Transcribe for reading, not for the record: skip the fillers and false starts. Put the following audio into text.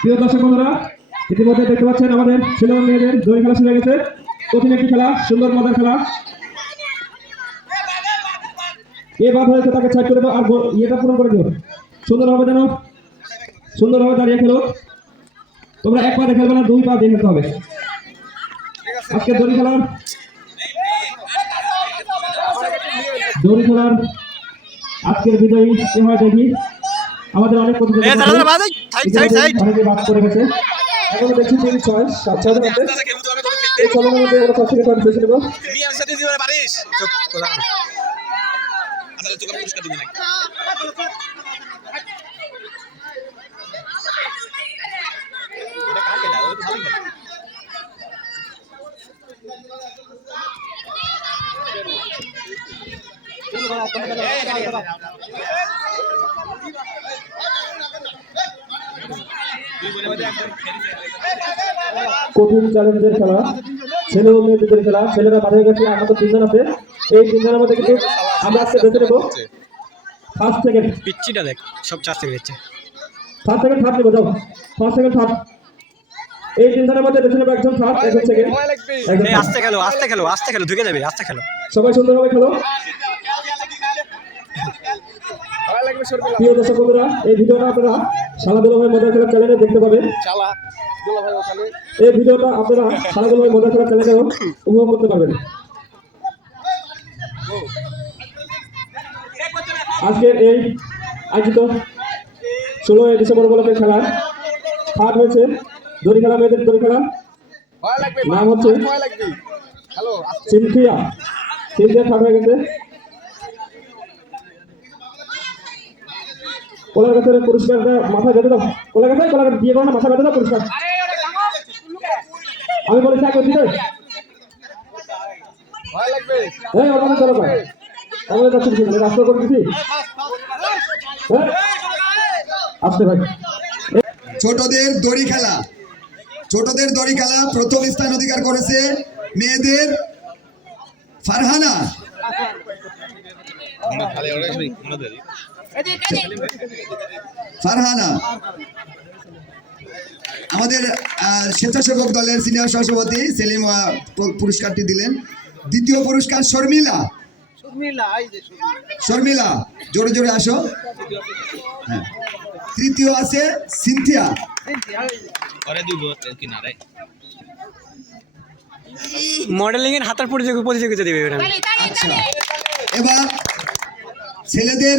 প্রিয় দর্শক বন্ধুরা, ইতিমধ্যে দেখতে পাচ্ছেন আমাদের ছেলে ও মেয়েদের দড়ি খেলা শুরু হয়ে গেছে। কঠিন একটি খেলা, সুন্দর মজার খেলা। কে বাদ হয়েছে তাকে ছাড় করে দাও আর ইয়েটা পূরণ করে দিও। সুন্দরভাবে যেন সুন্দরভাবে দাঁড়িয়ে খেলো। তোমরা এক পা দিয়ে খেলবে না, দুই পা দিয়ে খেলতে হবে। আজকে দড়ি খেলার আজকের বিজয়ী কে হয় দেখি। আমাদের অনেক প্রতিযোগী অনেকে বাদ করে গেছে। এখন দেখছি 3-6-7 মধ্যে এই চলনের মধ্যে আমরা 5 থেকে 6 বেছে নেব। কঠিন চ্যালেঞ্জের খেলা, ছেলে ও মেয়েদের খেলা। ছেলেরা বাধা গেছে, আমাদের 3 জন আছে। এই 3 জনের মধ্যে কিন্তু আমরা আজকে বেছে নেব ফার্স্ট সেকেন্ড। পিচ্চিটা দেখ, সব 4 থেকে দিচ্ছে। ফার্স্ট সেকেন্ড থার্ড নেব, যাও ফার্স্ট সেকেন্ড থার্ড। এই 3 জনের মধ্যে বেছে নেব একজন ফার্স্ট, একজন সেকেন্ড। এই আস্তে খেলো, আস্তে খেলো, আস্তে খেলো, ঢুকে যাবে, আস্তে খেলো। সবাই সুন্দরভাবে খেলো। প্রিয় দর্শক বন্ধুরা, এই ভিডিওটা আপনারা শালা দুলা ভাই মজার খেলার চ্যানেলে দেখতে পাবেন। এই ভিডিওটা আপনারা শালা দুলা ভাই মজার খেলার চ্যানেলে উপভোগ করতে পারবেন। আজকের এই আয়োজিত 16 ডিসেম্বর উপলক্ষে খেলা থার্ড হয়েছে দড়ি খেলা, মেয়েদের দড়ি খেলা। নাম হচ্ছে সিনথিয়া। সিনথিয়া থার্ড হয়ে গেছে। কলার গাছের পুরস্কারটা মাথায় বেঁধে দাও। কলার গাছ দিয়ে দাও না, মাথা বেঁধে দাও পুরস্কার। আমি বলেছি একবার দিতে ওখানে চলো আমাদের কাছে রাস্তা করে দিচ্ছি। আসতে ভাই। ছোটদের দড়ি খেলা, ছোটদের দড়ি খেলা প্রথম স্থান অধিকার করেছে মেয়েদের ফারহানা। ফারহানা আমাদের স্বেচ্ছাসেবক দলের সিনিয়র সহসভাপতি সেলিম পুরস্কারটি দিলেন। দ্বিতীয় পুরস্কার শর্মিলা। শর্মিলা জোরে জোরে আসো। হ্যাঁ। তৃতীয় আছে সিনথিয়া। মডেলিং এর হাতের প্রতিযোগিতা দিবে। আচ্ছা, এবার ছেলেদের